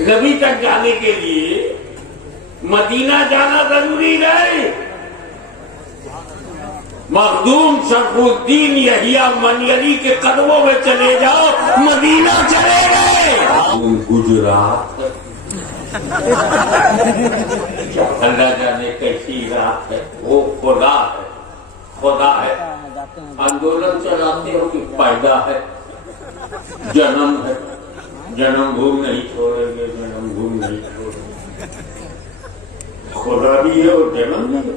नबी तक जाने के लिए मदीना जाना जरूरी नहीं। मखदूम शरफुद्दीन यहिया मनियरी के कदमों में चले जाओ, मदीना चले गए। गुजरात अल्लाह जाने कैसी रात है, वो खुदा है, खुदा है। आंदोलन चलाते हो कि पैदा है, जन्म है, जन्मभूमि नहीं छोड़ेंगे, जन्मभूमि नहीं छोड़ेंगे। खुदा भी है और जन्म भी है।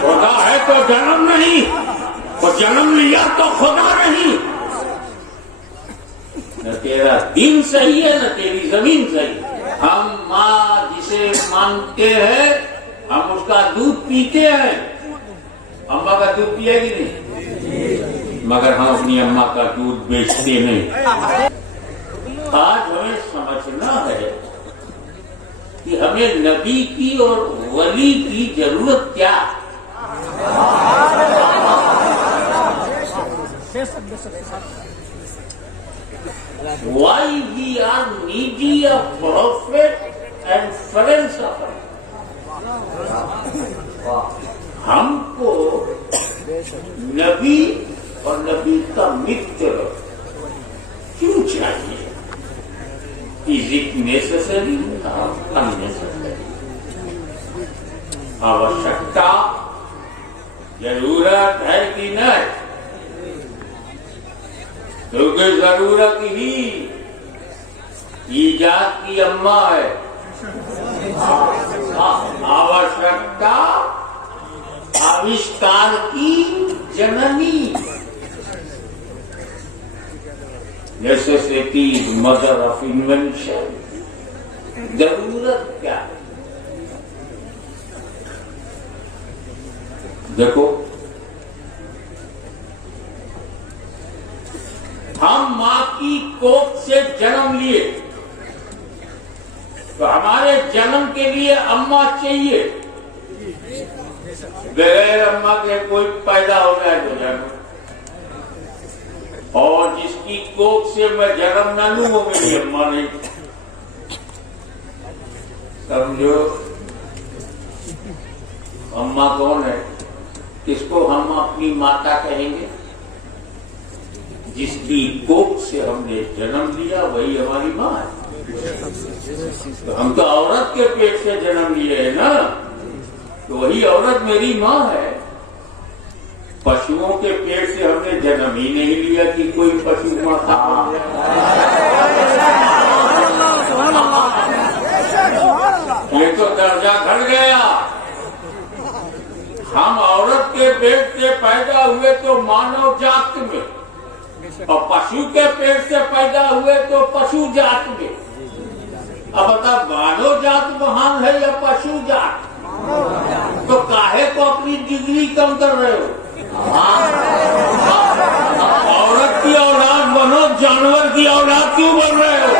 खुदा है तो जन्म नहीं, और जन्म लिया तो खुदा नहीं। न तेरा दिन सही है न तेरी जमीन सही। हम माँ जिसे मानते हैं हम उसका दूध पीते हैं। अम्मा का दूध पिया कि नहीं? मगर हम अपनी अम्मा का दूध बेचते नहीं। आज हमें समझना है कि हमें नबी की और वली की जरूरत क्या। Why we are needy of prophet and friends of him? हमको नबी और नबी का मित्र क्यों चाहिए? Is it necessary or unnecessary? आवश्यकता जरूरत है कि नहीं? क्योंकि जरूरत ही ईजाद की अम्मा है। आवश्यकता आविष्कार की जननी। Necessity mother of invention. जरूरत क्या? देखो, हम मां की कोख से जन्म लिए तो हमारे जन्म के लिए अम्मा चाहिए। बगैर अम्मा के कोई पैदा हो जाए तो जन्म, और जिसकी कोख से मैं जन्म न लूं वो मेरी अम्मा नहीं। समझो, अम्मा कौन है? किसको हम अपनी माता कहेंगे? जिसकी कोख से हमने जन्म लिया वही हमारी माँ है। तो हम तो औरत के पेट से जन्म लिए है ना, तो वही औरत मेरी माँ है। पशुओं के पेट से हमने जन्म ही नहीं लिया कि कोई पशु माँ था। ये तो दर्जा घट गया। हम औरत के पेट से पैदा हुए तो मानव जात में, और पशु के पेट से पैदा हुए तो पशु जात में। अब बता, मानव जात महान है या पशु जात? तो काहे को अपनी डिग्री कम कर रहे हो? औरत की औलाद बनो, जानवर की औलाद क्यों बन रहे हो?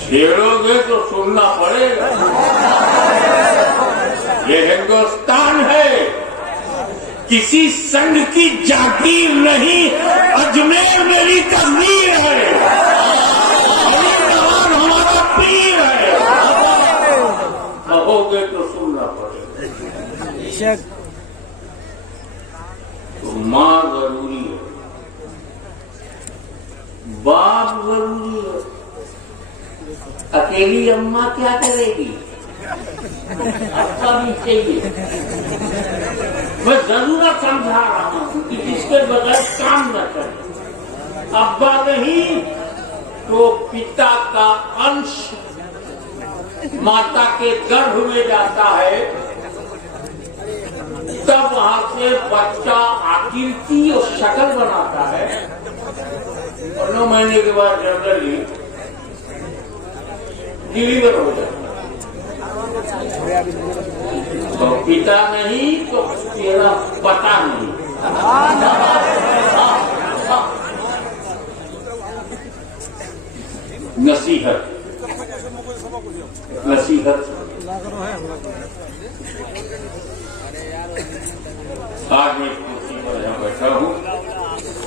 छेड़ोगे तो सुनना पड़ेगा। ये हिंदुस्तान है, किसी संघ की जागीर नहीं। अजमेर मेरी तस्वीर है, हमारा पीर है। कहोगे तो सुनना पड़ेगा। तो माँ जरूरी है, बाप जरूरी है। अकेली अम्मा क्या करेगी? अब्बा भी चाहिए। मैं जरूरत समझा रहा हूं कि इसके बगैर काम न करे। अब्बा नहीं तो पिता का अंश माता के गर्भ में जाता है, तब वहां से बच्चा आकृति और शक्ल बनाता है, और 9 महीने के बाद जनरली डिलीवर हो जाता है। तो पिता नहीं तो तेरा पता नहीं। नसीहत, नसीहत आज मैं कुर्सी पर यहाँ बैठा हूँ।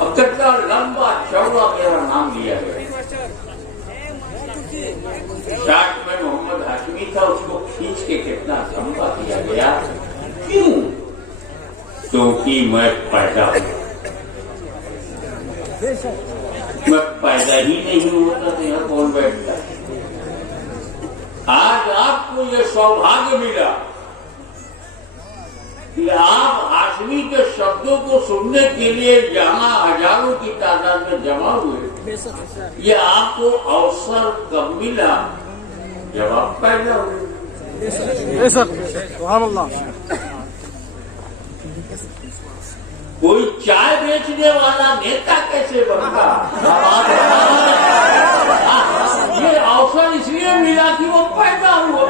अब कितना लंबा चौड़ा मेरा नाम लिया गया। शायद में मोहम्मद हाशमी था, उसको खींच के कितना लंबा किया गया। क्यों? क्योंकि मैं पैदा हूँ। मैं पैदा ही नहीं होता तो यहाँ कौन बैठता? आज आपको ये सौभाग्य मिला कि आप हाशमी के शब्दों को सुनने के लिए यहाँ हजारों की तादाद में जमा हुए। ये आपको अवसर कब मिला? जब आप पैदा हुए। कोई चाय बेचने वाला नेता कैसे बनता? ये अवसर इसलिए मिला कि वो पैदा हुआ।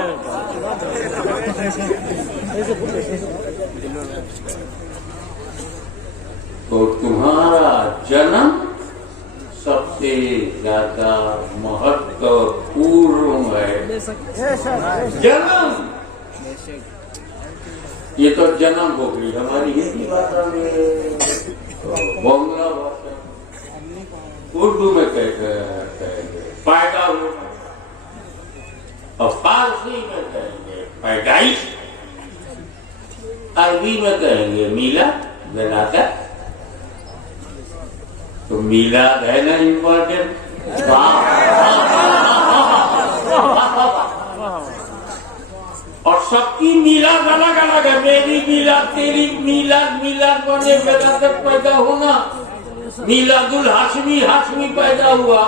तो तुम्हारा जन्म सबसे ज्यादा महत्वपूर्ण है। जन्म, ये तो जन्म हो गई हमारी हिंदी भाषा में, बंगला भाषा, उर्दू में कहते हैं पैदा हुआ, और फारसी में कहेंगे पैदाइश, अरबी में कहेंगे मिलाद, विलादत। तो मिलाद है ना इम्पोर्टेंट। और सबकी मिलाद अलग अलग है। मेरी मिलाद, तेरी मिलाद, मिलाद बने विलादत पैदा होना। मिलादुल हाशमी, हाशमी पैदा हुआ।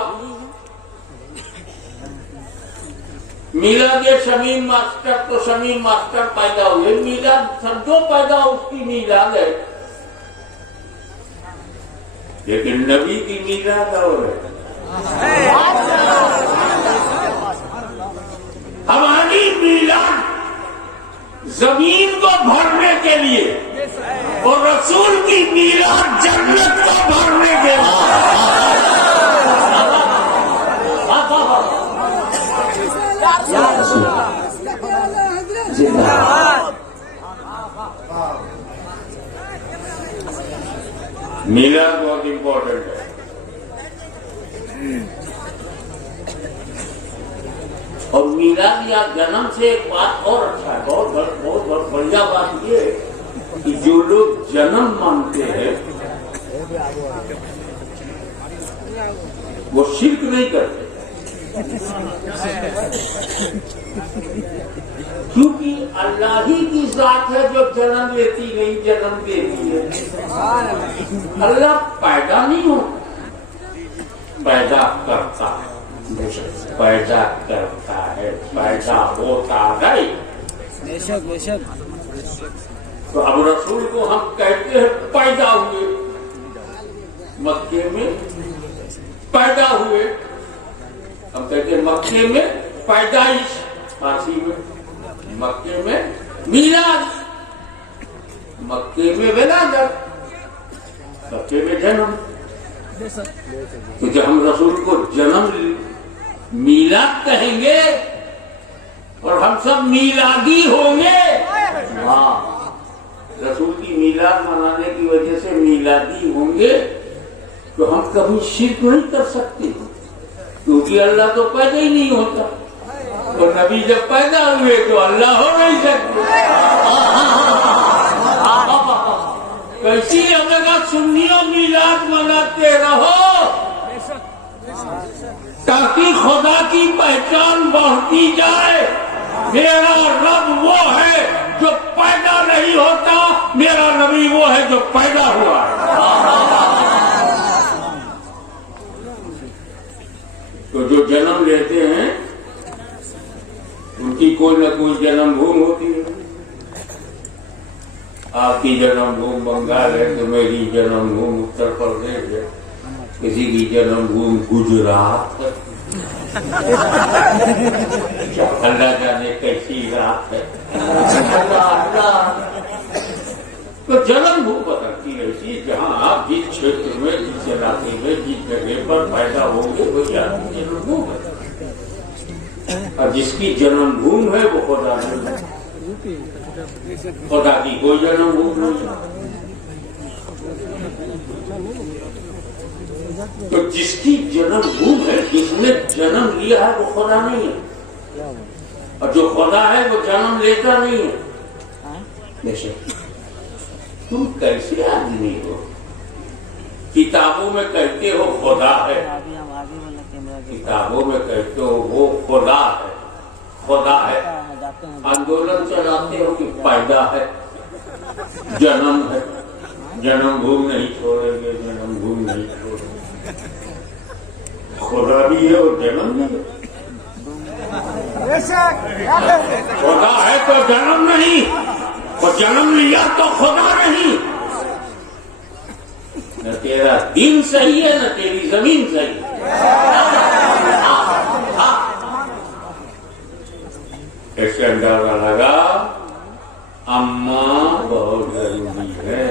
मिलाद शमीम मास्टर, तो शमीम मास्टर पैदा हुए। मिलाद सब जो पैदा उसकी मिलाद है, लेकिन नबी की मिलाद और है। हमारी मिलाद जमीन को भरने के लिए और रसूल की मिलाद जन्नत को भरने के लिए। मिलाद बहुत इम्पोर्टेंट है। और मिलाद या जन्म से एक बात और अच्छा है, बहुत बढ़िया बात ये कि जो लोग जन्म मानते हैं वो शिर्क नहीं करते, क्योंकि अल्लाह ही की जात है जो जन्म लेती नहीं, जन्म देती है। अल्लाह पैदा नहीं होता, पैदा करता है, पैदा करता है, पैदा होता नहीं। तो अब रसूल को हम कहते हैं पैदा हुए, मक्के में पैदा हुए। हम कहते हैं मक्के में पैदाइश, फारसी में मक्के में मिलाद, मक्के में विलादत, मक्के में जन्म। तो जब हम रसूल को जन्म मिलाद कहेंगे और हम सब मिलादी होंगे, हाँ, रसूल की मिलाद मनाने की वजह से मिलादी होंगे, तो हम कभी शिर्क नहीं कर सकते, क्योंकि अल्लाह तो पैदा ही नहीं होता। तो नबी जब पैदा हुए तो अल्लाह हो नहीं सकते। कैसी हमने सुन्नियों मिलाद मनाते रहो ताकि खुदा की पहचान बढ़ती जाए। मेरा रब वो है जो पैदा नहीं होता, मेरा नबी वो है जो पैदा हुआ है। तो जो जन्म लेते हैं उनकी कोई न कोई जन्मभूमि होती है। आपकी जन्मभूमि बंगाल है तो मेरी जन्मभूमि उत्तर प्रदेश है, किसी की जन्मभूमि गुजरात है, अल्लाह जाने कैसी रात है। तो जन्मभूमि बदलती रहती है। जहाँ आप जिस क्षेत्र में, जिस इलाके में, जिस जगह पर पैदा होंगे वही आपकी जन्मभूमि है। और जिसकी जन्मभूमि है वो खुदा नहीं, खुदा की कोई जन्मभूमि नहीं। तो जिसकी जन्मभूमि है, जिसने जन्म लिया है, वो खुदा नहीं है, और जो खुदा है वो जन्म लेता नहीं है। जैसे तुम कैसे आदमी हो? किताबों में कहते हो खुदा है, किताबों में कहते हो वो खुदा है, खुदा है। आंदोलन चलाते हो कि पैदा है, जन्म है, जन्मभूमि नहीं छोड़ेंगे, जन्मभूमि नहीं छोड़ेंगे। खुदा भी है और जन्म भी है। खुदा है तो जन्म नहीं, और जन्म लिया तो खुदा नहीं। न तेरा दिन सही है, न तेरी जमीन सही है। ऐसे अंदाजा लगा अम्मा बहुत जरूरी है।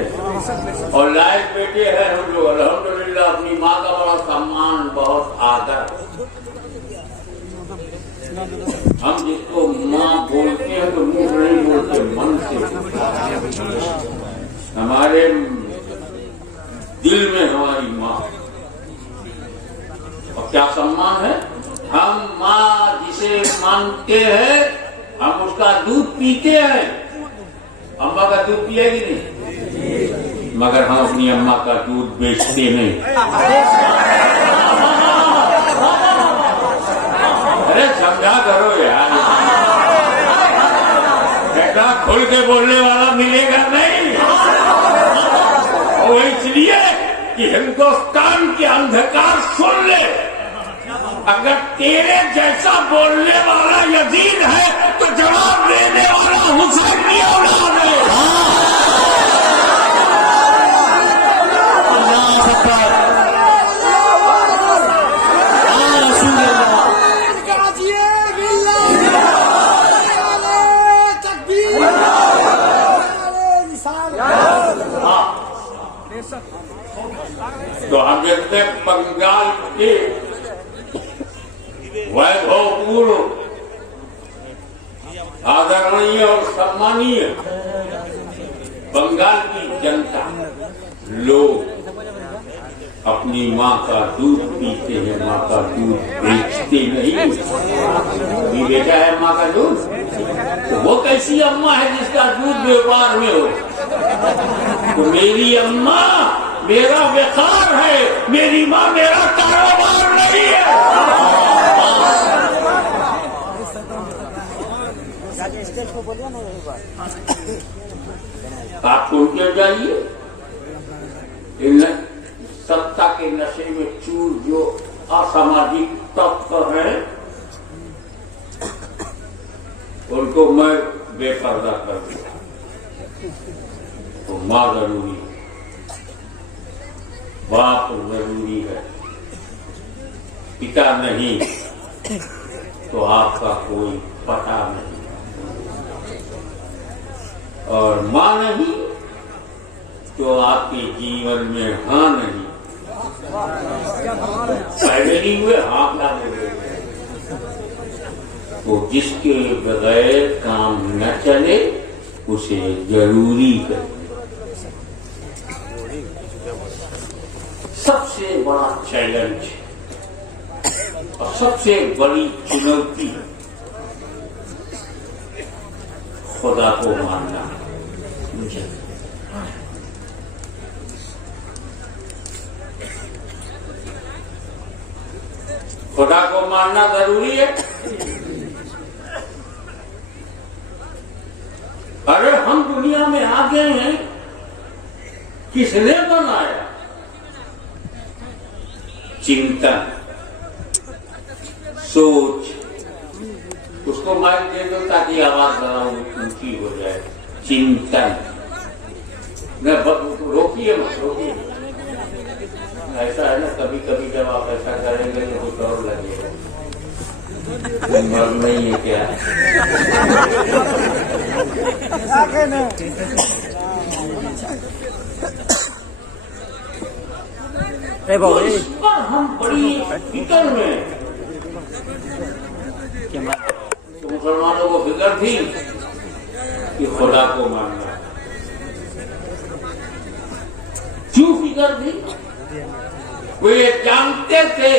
और लायक बेटे हैं हम लोग, अल्हम्दुलिल्लाह। अपनी माँ का बड़ा सम्मान, बहुत आदर। हम जिसको माँ बोलते हैं तो मुंह नहीं बोलते, मन से। हमारे दिल में हमारी माँ, और क्या सम्मान है। हम माँ जिसे मानते हैं, हम उसका दूध पीते हैं। अम्मा का दूध पिएगी नहीं, मगर हम अपनी अम्मा का दूध बेचते नहीं। अरे समझा करो यार, ऐसा खुल के बोलने वाला मिलेगा नहीं। वो इसलिए कि हिंदुस्तान के अंधकार सुन ले, अगर तेरे जैसा बोलने वाला यजीद है तो जवाब देने वाला हुसैन की औलाद है। तो हम देखते बंगाल के वैभवपूर्ण, आदरणीय और सम्मानीय बंगाल की जनता, लोग अपनी माँ का दूध पीते हैं, माँ का दूध बेचते नहीं। अभी बेटा है माँ का दूध, तो वो कैसी अम्मा है जिसका दूध व्यापार में हो? तो मेरी अम्मा मेरा व्यापार है, मेरी माँ मेरा कारोबार नहीं है। आप सुन के जाइए, सत्ता के नशे में चूर जो असामाजिक तत्व हैं, उनको मैं बेपर्दा कर दूं। तो माँ जरूरी है, बाप जरूरी है, पिता नहीं तो आपका कोई पता नहीं, और माँ नहीं तो आपके जीवन में हाँ नहीं। पहले नहीं हुए हाँ क्या बोले। तो जिसके बगैर काम न चले उसे जरूरी कर। सबसे बड़ा चैलेंज और सबसे बड़ी चुनौती खुदा को मानना। खुदा को मानना जरूरी है। अरे हम दुनिया में आ गए हैं, किसने बनाया? चिंतन, सोच। उसको माइक दे दो ताकि आवाज जरा ऊंची हो जाए। चिंतन न रोकिए, मत रोकिए। ऐसा है ना, कभी कभी जब आप ऐसा करेंगे तो कुछ और लगेगा। मर्द नहीं है क्या? तो इस पर हम बड़ी फिक्र में, तो मुसलमानों को फिक्र थी कि खुदा को मानना। क्यों फिक्र थी? वो ये जानते थे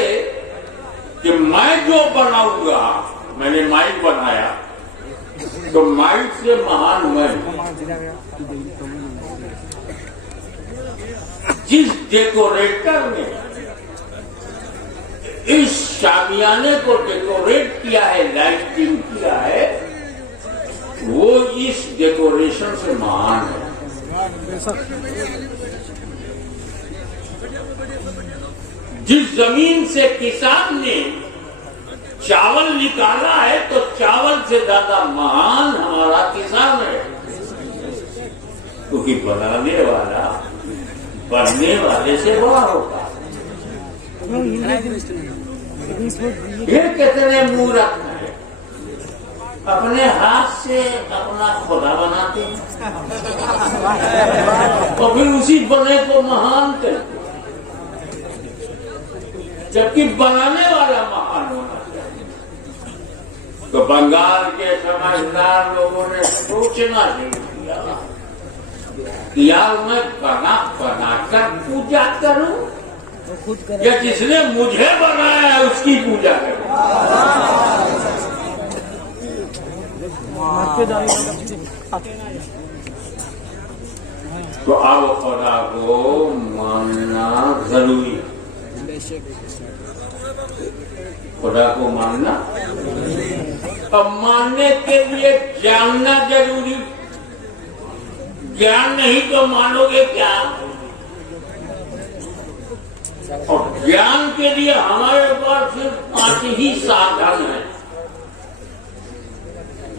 कि मैं जो बनाऊंगा, मैंने माइक बनाया तो माइक से महान मैं। जिस डेकोरेटर ने इस शामियाने को डेकोरेट किया है, लाइटिंग किया है, वो इस डेकोरेशन से महान है। जिस जमीन से किसान ने चावल निकाला है तो चावल से ज्यादा महान हमारा किसान है, क्योंकि बनाने वाला बनने वाले से बड़ा होता है। ये कितने मूर्ख है, अपने हाथ से अपना खुदा बनाते हैं और फिर उसी बने को महान करते, जबकि बनाने वाला महान होना चाहिए। तो बंगाल के समझदार लोगों ने सोचना नहीं किया कि यार मैं बनाकर पूजा करूं या जिसने मुझे बनाया है उसकी पूजा करूं। तो अब खुदा को मानना जरूरी, खुदा को मानना। अब मानने के लिए जानना जरूरी, ज्ञान नहीं तो मानोगे क्या? और ज्ञान के लिए हमारे पास सिर्फ 5 ही साधन है।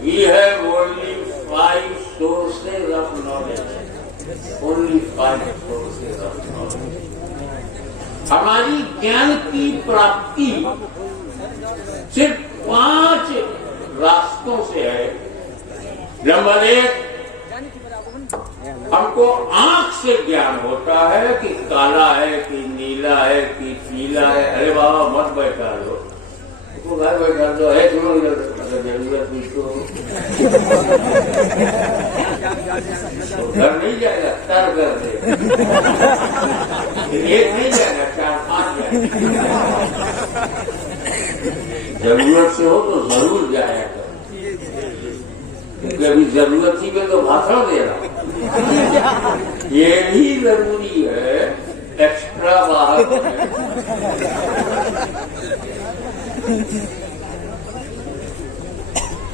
ये है only 5 sources of knowledge, only 5 sources of knowledge। हमारी ज्ञान की प्राप्ति सिर्फ 5 रास्तों से है। नंबर 1, हमको आंख से ज्ञान होता है कि काला है कि नीला है कि पीला है। अरे बाबा मत बैठा लो, तो घर बैठा दो है, जरूरत भी तो घर नहीं जाएगा, तर कर दे, एक नहीं जाएगा, 4-5 जाएगा। जरूरत से हो तो जरूर जाएगा, क्योंकि अभी जरूरत ही में तो भाषण दे रहा। ये भी जरूरी है, एक्स्ट्रा बाहर।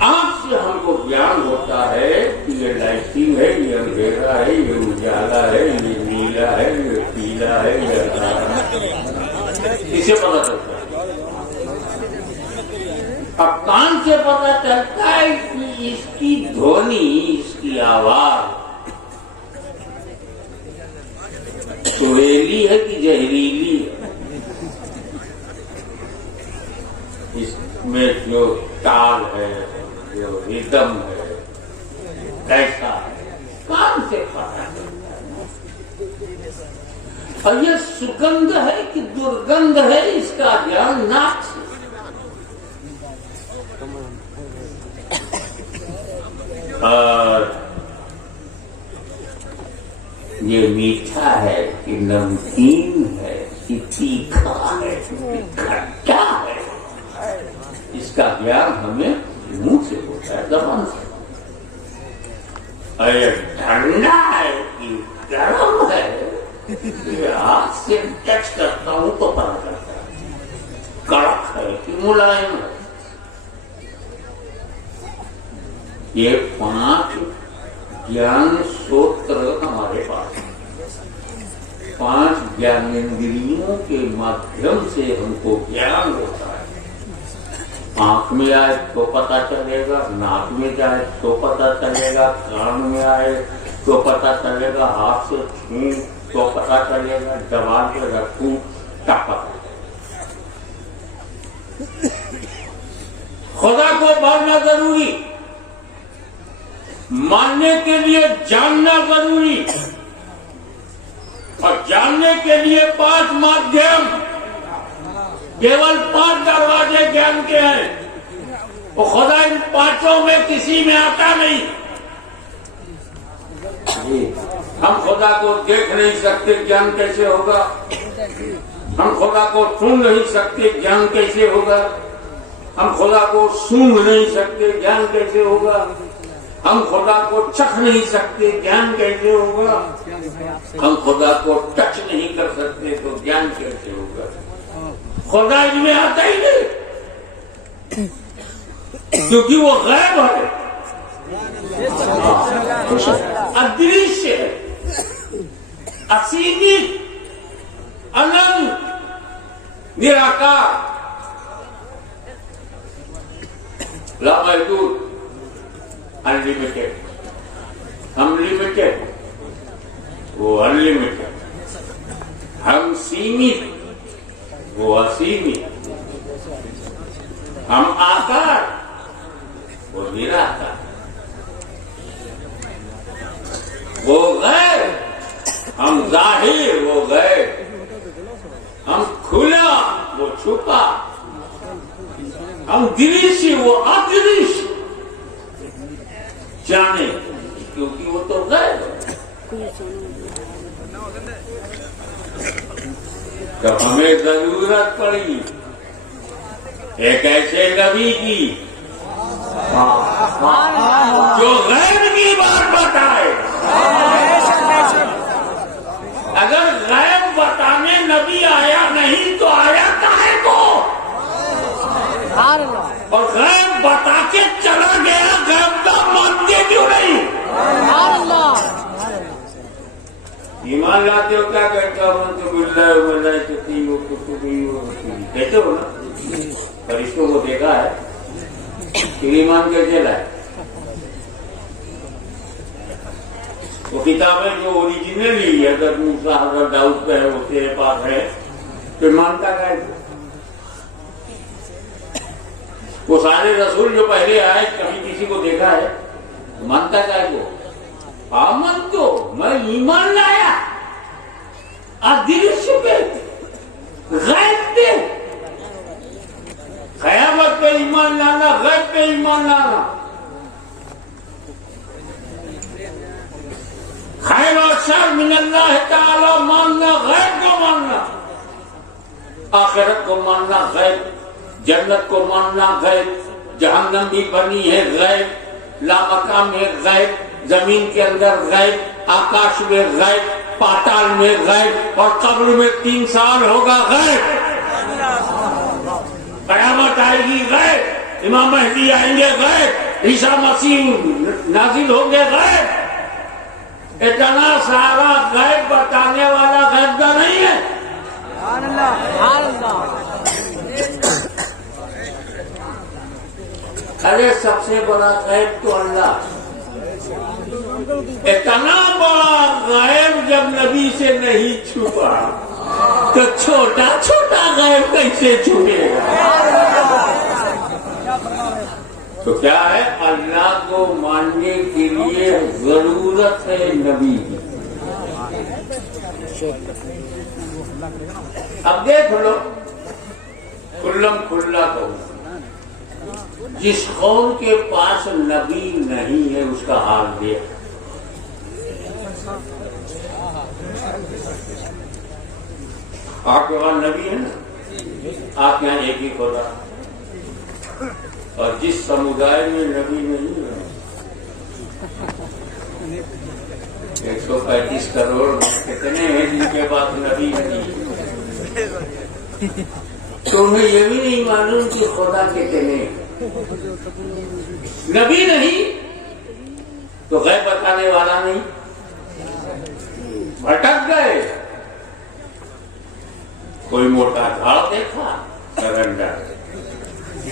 आंख से हमको ज्ञान होता है कि ये लाइटिंग है, ये अंधेरा है, ये उजाला है, ये नीला है, ये पीला है, ये हरा है, इसे पता चलता है। अब कान से पता चलता है कि इसकी ध्वनि, इसकी आवाज सुरीली है कि जहरीली है, इसमें जो ताल है, जो रिदम है, कैसा है, कान से पता चलता है। और ये सुगंध है कि दुर्गंध है, इसका ज्ञान नाक से। और ये मीठा है कि नमकीन है कि तीखा है कि खट्टा है, इसका ज्ञान हमें मुंह से होता है, जबान से। और ये ठंडा है कि गर्म है, ये हाथ से टच करता हूं तो पता चलता है। कड़क है कि मुलायम है। ये 5 ज्ञान सूत्र हमारे पास, 5 ज्ञानेंद्रियों के माध्यम से हमको ज्ञान होता है। आंख में आए तो पता चलेगा, नाक में जाए तो पता चलेगा, कान में आए तो पता चलेगा, हाथ से छूं तो पता चलेगा, जबान पे रखूं तब पता चलेगा। खुदा को मानना जरूरी, मानने के लिए जानना जरूरी, और जानने के लिए 5 माध्यम, केवल 5 दरवाजे ज्ञान के हैं। वो खुदा इन 5 में किसी में आता नहीं। हम खुदा को देख नहीं सकते, ज्ञान कैसे होगा? हम खुदा को सुन नहीं सकते, ज्ञान कैसे होगा? हम खुदा को सूंघ नहीं सकते, ज्ञान कैसे होगा? हम खुदा को चख नहीं सकते, ज्ञान कैसे होगा? हम खुदा को टच नहीं कर सकते तो ज्ञान कैसे होगा? खुदा इसमें आता ही नहीं, क्योंकि वो गैब है, अदृश्य है, असीमित, अनंत, निराकार, लामहदूद, अनलिमिटेड। हम लिमिटेड, वो अनलिमिटेड। हम सीमित, वो असीमित। हम आकार, वो निराकार। वो गैर, हम जाहिर, वो गैर। हम खुला, वो छुपा। हम दृश्य, वो अदृश्य। जाने, क्योंकि वो तो गैर है। जब हमें जरूरत पड़ी एक ऐसे नबी की जो गैब की बात बताए, अगर गैब बताने नबी आया नहीं तो आया काहे को? और गैब बता के चला गया, गैब का मानते क्यों नहीं? ईमान लाते हो, क्या कहते हो? मन तो बिल्ला मल्ला चुकी हो, कहते हो ना? फरिश्तों को देखा है, फिर ईमान कैसे लाए? वो किताबें जो ओरिजिनली अगर मूसा हज़रत दाऊद पे है, वो तेरे पास है, फिर मानता क्या है? वो सारे रसूल जो पहले आए, कभी किसी को देखा है? मानता क्या है? वो आमन तो मैं ईमान लाया अदृश्य पे, गैब पे। क़यामत पे ईमान लाना, गैब पे ईमान लाना। खैर और शर मिनल्लाह ताला मानना, गैब को मानना। आखिरत को मानना गैब, जन्नत को मानना गैब, जहन्नम भी बनी है गैब, लामकाम है गैब, जमीन के अंदर गैब, आकाश में गैब, पाताल में गैब, और कब्र में 3 साल होगा गैब। क़यामत आएगी गैब, इमाम महदी आएंगे गैब, ईसा मसीह नाजिल होंगे गैब। इतना सारा गैब बताने वाला गैब का नहीं है। अरे सबसे बड़ा गैब तो अल्लाह। इतना बड़ा गैब जब नबी से नहीं छुपा तो छोटा छोटा गैब कैसे छुपेगा? तो क्या है, अल्लाह को मानने के लिए जरूरत है नबी की। अब देख लो, खुल्लम खुल्ला कहूँ, जिस कौम के पास नबी नहीं है उसका हाल देख। आपके वहां नबी है ना, आप यहाँ एक ही खुदा, और जिस समुदाय में नबी नहीं है, 135 करोड़ कितने हैं जिनके पास नबी नहीं है? तो उन्हें ये भी नहीं मालूम कि खुदा कितने हैं। नबी नहीं तो गैब बताने वाला नहीं, भटक गए। कोई मोटा झाड़ देखा, सरेंडर,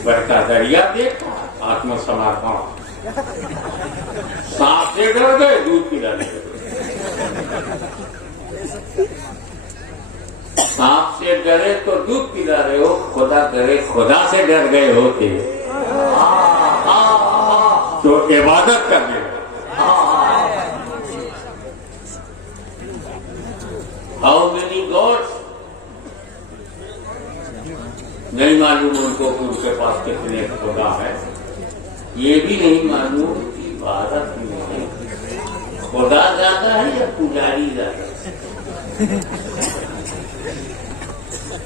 बड़का दरिया देखा, आत्मसमर्पण, सांप से डर गए, दूध पिलाने लगे। सांप से डरे तो दूध पिला रहे हो, खुदा करे खुदा से डर गए होते तो इबादत करने। हाउ मेनी गॉड्स, नहीं मालूम उनको कि उनके पास कितने खुदा है। ये भी नहीं मालूम कि भारत में खुदा ज्यादा है या पुजारी ज्यादा है।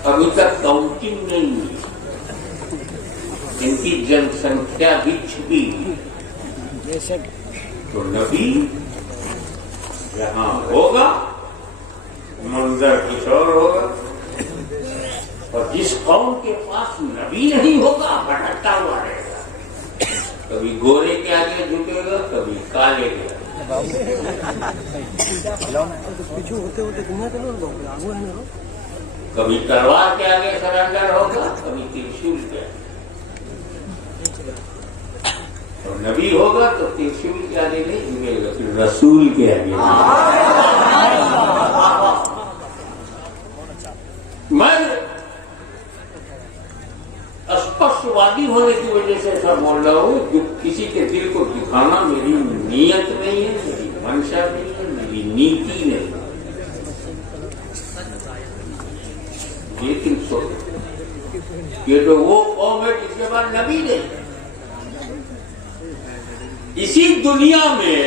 अभी तक काउंटिंग नहीं हुई, इनकी जनसंख्या भी छुपी हुई। तो नबी यहाँ होगा, मंजर कुछ और होगा। और जिस कौम के पास नबी नहीं होगा भटकता हुआ रहेगा, कभी गोरे के आगे झुकेगा, कभी काले के आगे। कभी तलवार के आगे सरेंडर होगा, कभी त्रिशूल के आगे। और नबी होगा तो त्रिशूल के आगे नहीं झुकेगा, फिर रसूल के आगे। मैं स्पष्टवादी होने की वजह से ऐसा बोल रहा हूँ, जो किसी के दिल को दिखाना मेरी नीयत नहीं है, मेरी मंशा नहीं है, मेरी नीति नहीं है। लेकिन सोचो, ये तो वो कौम है जिसके बाद नबी नहीं। इसी दुनिया में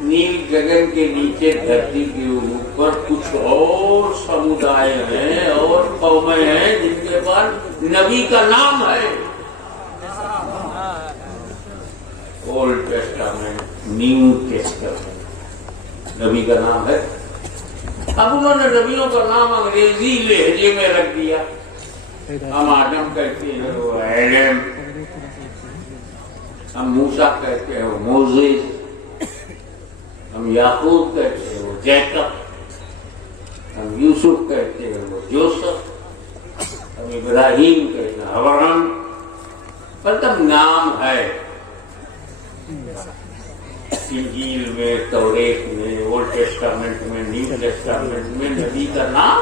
नील गगन के नीचे धरती के ऊपर कुछ और समुदाय हैं और कौमें हैं जिनके पास नबी का नाम है। ओल्ड टेस्टामेंट, न्यू टेस्टामेंट, नबी का नाम है। अब उन्होंने नबियों का नाम अंग्रेजी लहजे में रख दिया। हम आदम कहते हैं वो एडम, हम मूसा कहते हैं वो मोजेस, हम याकूब कहते हैं वो जैकब, हम यूसुफ कहते हैं वो जोसेफ, हम इब्राहिम कहते हैं अब्राहम। मतलब नाम है। इंजील में, तौरेत में, ओल्ड टेस्टामेंट में, न्यू टेस्टामेंट में नबी का नाम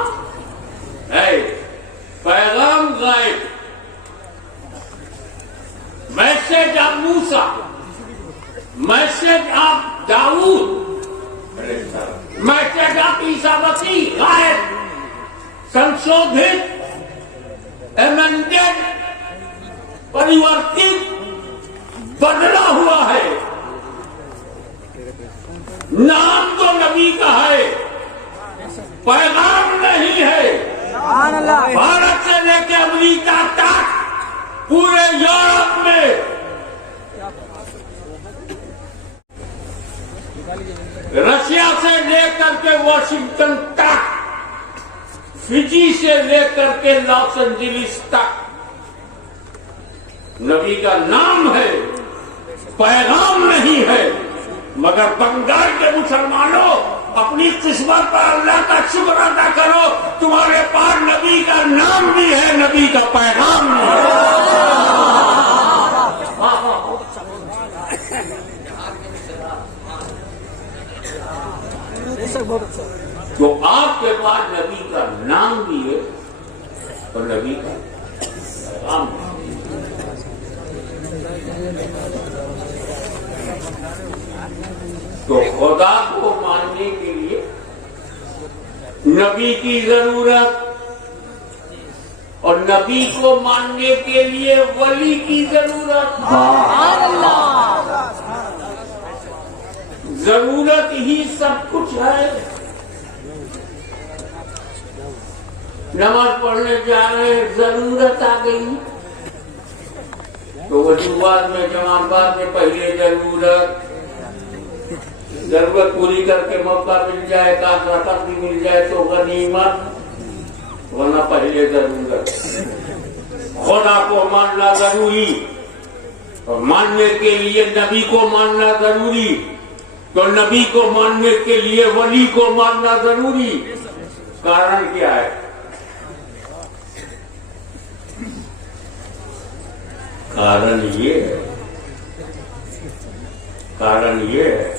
है। पैगाम गायब, message of Musa, message of Dawood, message of Isa Masih गायब, संशोधित, एमेंडेड, परिवर्तित, बदला हुआ है। नाम तो नबी का है, पैगाम नहीं है। भारत से लेकर अमेरिका तक, पूरे यूरोप में, रशिया से लेकर के वॉशिंगटन तक, फिजी से लेकर के लॉस एंजलिस तक नबी का नाम है, पैगाम नहीं है। मगर बंगाल के मुसलमानों, अपनी किस्मत पर अल्लाह का शुक्र अदा करो, तुम्हारे पास नबी का नाम भी है, नबी का पैगाम भी है। तो आपके पास नबी का नाम भी है और नबी का पैगाम भी है। तो खुदा को मानने के लिए नबी की जरूरत, और नबी को मानने के लिए वली की जरूरत। जरूरत ही सब कुछ है। नमाज पढ़ने जा रहे हैं, जरूरत आ गई तो वजूबात में, जमात में पहले जरूरत पूरी करके मौका मिल जाए, काश भी मिल जाए तो गनीमत, वरना पहले जरूरत। खुदा को मानना जरूरी, और मानने के लिए नबी को मानना जरूरी, तो नबी को मानने के लिए वली को मानना जरूरी। कारण क्या है? कारण ये है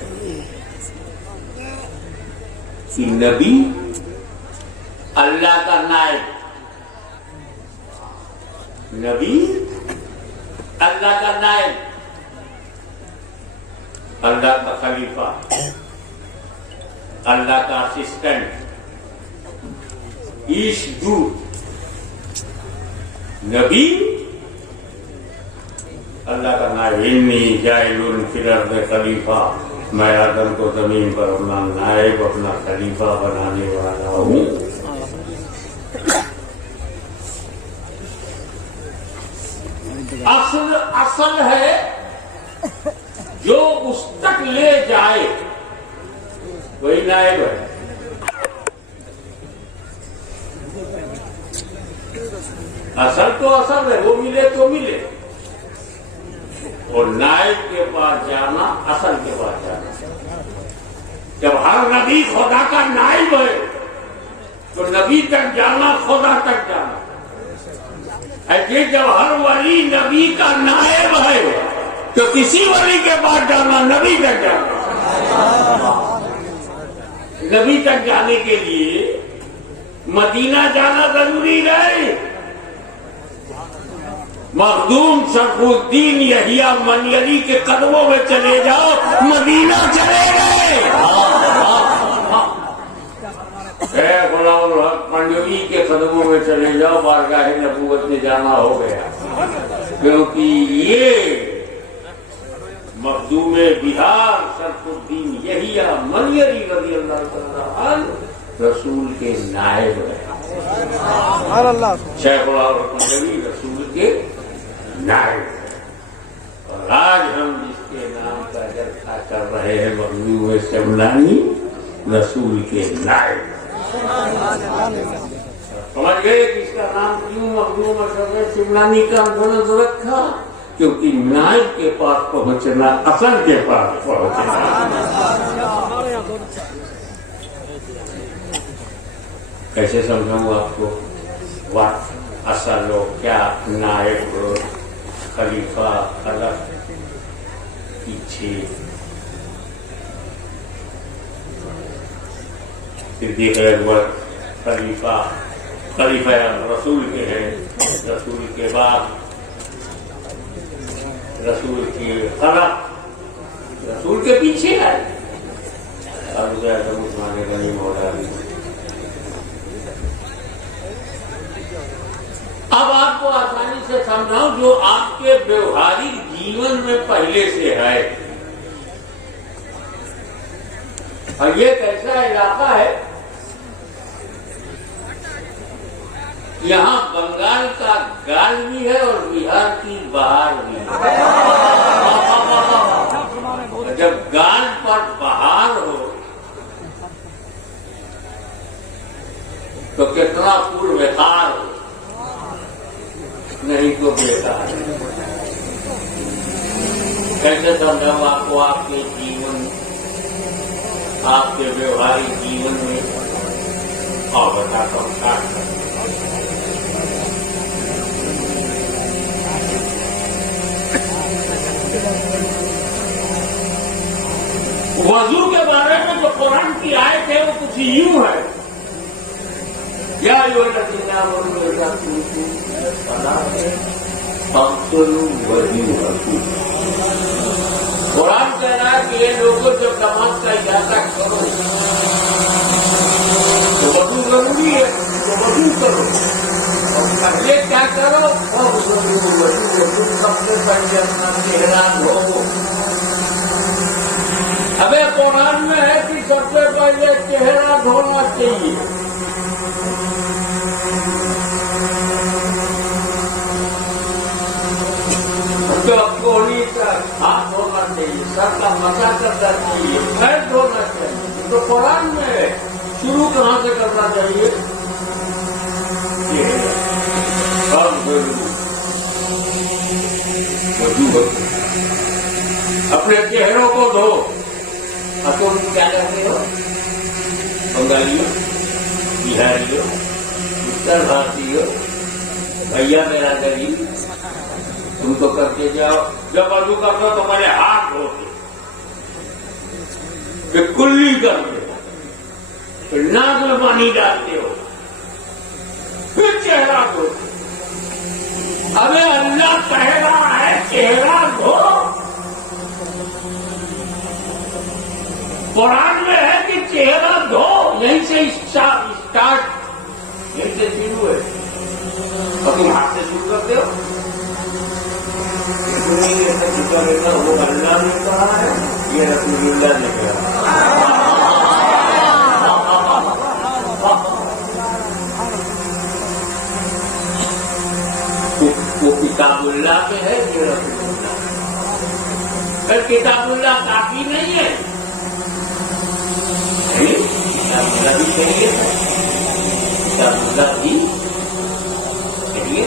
कि नबी अल्लाह का नायब, नबी अल्लाह का नायब, अल्लाह का खलीफा, अल्लाह का असिस्टेंट, ईशदूत। नबी अल्लाह का नायब। इन्नी जाइलुन फिल अर्द खलीफा, मैं आदम को जमीन पर अपना नायब, अपना खलीफा बनाने वाला हूँ। असल है जो उस तक ले जाए वही नायब है। असल तो असल है, वो मिले तो मिले, और नायब के पास जाना असल के पास जाना। जब हर नबी खुदा का नायब है तो नबी तक जाना खुदा तक जाना। ऐसे जब हर वली नबी का नायब है तो किसी वली के पास जाना नबी तक जाना। नबी तक जाने के लिए मदीना जाना जरूरी नहीं। मखदूम शरफुद्दीन यहिया मनियरी के कदमों में चले जाओ, मदीना चले गए। गुलाम पंडवी के कदमों में चले जाओ, बारगाह नबूवत में जाना हो गया। क्योंकि ये मखदूम बिहार शरफुद्दीन यहिया मनियरी रज़ी अल्लाह तआला अन्हु रसूल के नायब है। शेख पंडवी रसूल के नायब है। और आज हम जिसके नाम का चर्चा कर रहे हैं मखदूम शिमलानी रसूल के नायब। समझ गए कि इसका नाम क्यों मखदूम शिमलानी का अंदोलन रखा? क्योंकि नायब के पास पहुंचना असल के पास पहुंचना। कैसे समझाऊं आपको? वक्त असल हो क्या, नायब हो, खलीफा अलग पीछे। सिद्दीक़ अकबर खलीफा रसूल के हैं, रसूल के बाद रसूल की खलक रसूल के पीछे है। अब उस्मान गनी मौला। अब आपको आसानी से समझाऊं जो आपके व्यवहारिक जीवन में पहले से है। और ये कैसा इलाका है, यहाँ बंगाल का गाल भी है और बिहार की बहार भी है। जब गाल पर बहार हो तो कितना पूर्व बेकार हो, नहीं तो बेकार। कैसे समझाऊं आपको आपके जीवन, आपके व्यवहारिक जीवन में और बताता हूँ। वजू के बारे में जो कुरान की आयत है वो कुछ यूं है, या कुरान कह रहा है कि ये लोगों जब नमाज का इजाजा करो तो वजू जरूरी है, तो वजू करो। और पहले क्या करो, वजू सबसे पहले अपना चेहरा धो। अबे कुरान में है कि सबसे पहले चेहरा धोना चाहिए। तो कोहनी का हाथ धोना चाहिए, सर का मसा करना चाहिए, पैर धोना चाहिए। तो कुरान में है। शुरू कहाँ से करना चाहिए? अपने चेहरों को धो। अब तुम क्या करते हो? बंगालियों, बिहारियों, उत्तर भारतीयों, भैया मेरा गरीब, तुम तो करके जाओ। जब वजू कर दो तो पहले हाथ धोते, फिर कुल्ली करते, फिर नाक में पानी डालते हो, फिर चेहरा धोते। अबे अल्लाह कह रहा है चेहरा धो। कुरान में है कि चेहरा धो। यहीं से स्टार्ट, यहीं से शुरू है। और तुम हाथ से शुरू करते हो। वो अल्लाह ने कहा है, ये रसूलुल्लाह ने कहा। वो किताबुल्लाह में है, ये रसूलुल्लाह। फिर किताबुल्लाह काफी नहीं है? किताबुल्लाह भी चाहिए था, किताबुल्लाह भी चाहिए,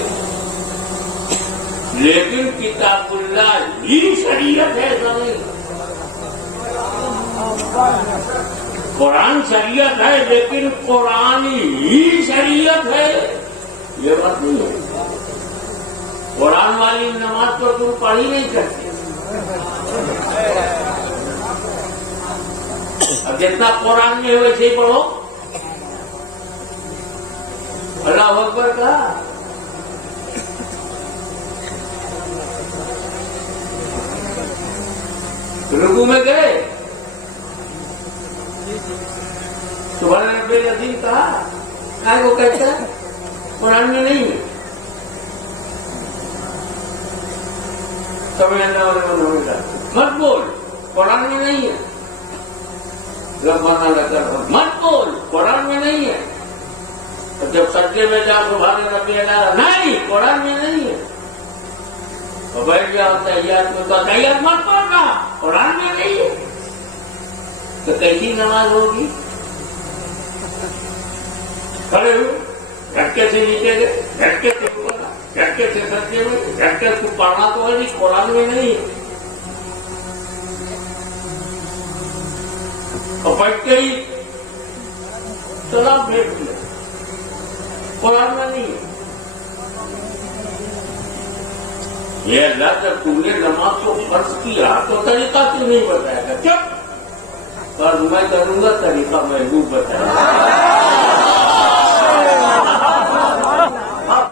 लेकिन किताबुल्लाह ही शरीयत है नहीं। कुरान शरीयत है, लेकिन कुरान ही शरीयत है ये बात नहीं है। कुरान वाली नमाज तो तुम पढ़ ही नहीं सकते। अब जितना कुरान में है वैसे ही पढ़ो। अल्लाह अकबर का रुकू में गए, सुभान रब्बिल अज़ीम कहा, काय वो कहता है कुरान में नहीं है। मत बोल, कुरान में नहीं है। मत बोल, कुरान में नहीं है। तो जब सज्जे में जा सुभान रब्बिल अज़ीम, नहीं कुरान में नहीं है। तो बैठ जाओ तैयार में, तो तैयार मत पढ़ना, कुरान में नहीं है। तो कैसी नमाज होगी? खड़े हो, झटके से नीचे गए, झटके से ऊपर, झटके से सज्जे में, झटके से पढ़ना तो है नहीं, कुरान में नहीं है। और बैठ के ही सलाम भेज दिया, कुरान में नहीं है। ये अल्लाह जब तुमने नमाज को फर्ज किया तो तरीका क्यों नहीं बताया? चुप, और मैं करूंगा तरीका महबूब बताया।